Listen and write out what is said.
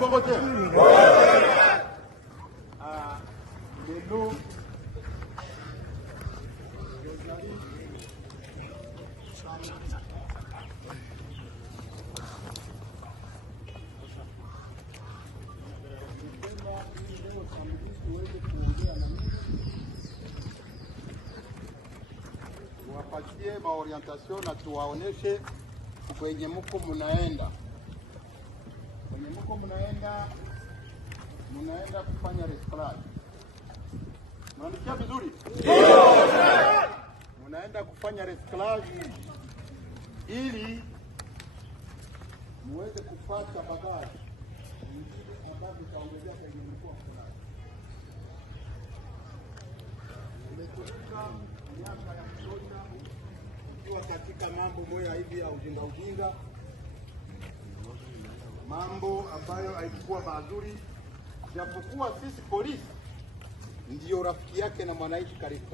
bongo tena. Lelo tuwapatie maorientation na tuwaoneshe kwenye mko mnaenda. Kwenye mko mnaenda kufanya recyclage. Mnanisikia vizuri? Mnaenda kufanya recyclage ili muweze kupata bagaji nyingine ambazo zitaongezea kwenye mkoa fulani. Umetumika miaka ya kutosha ukiwa katika mambo moja hivi ya ujinga, mambo ambayo haikuwa mazuri, japokuwa sisi polisi ndio rafiki yake na mwananchi karibu.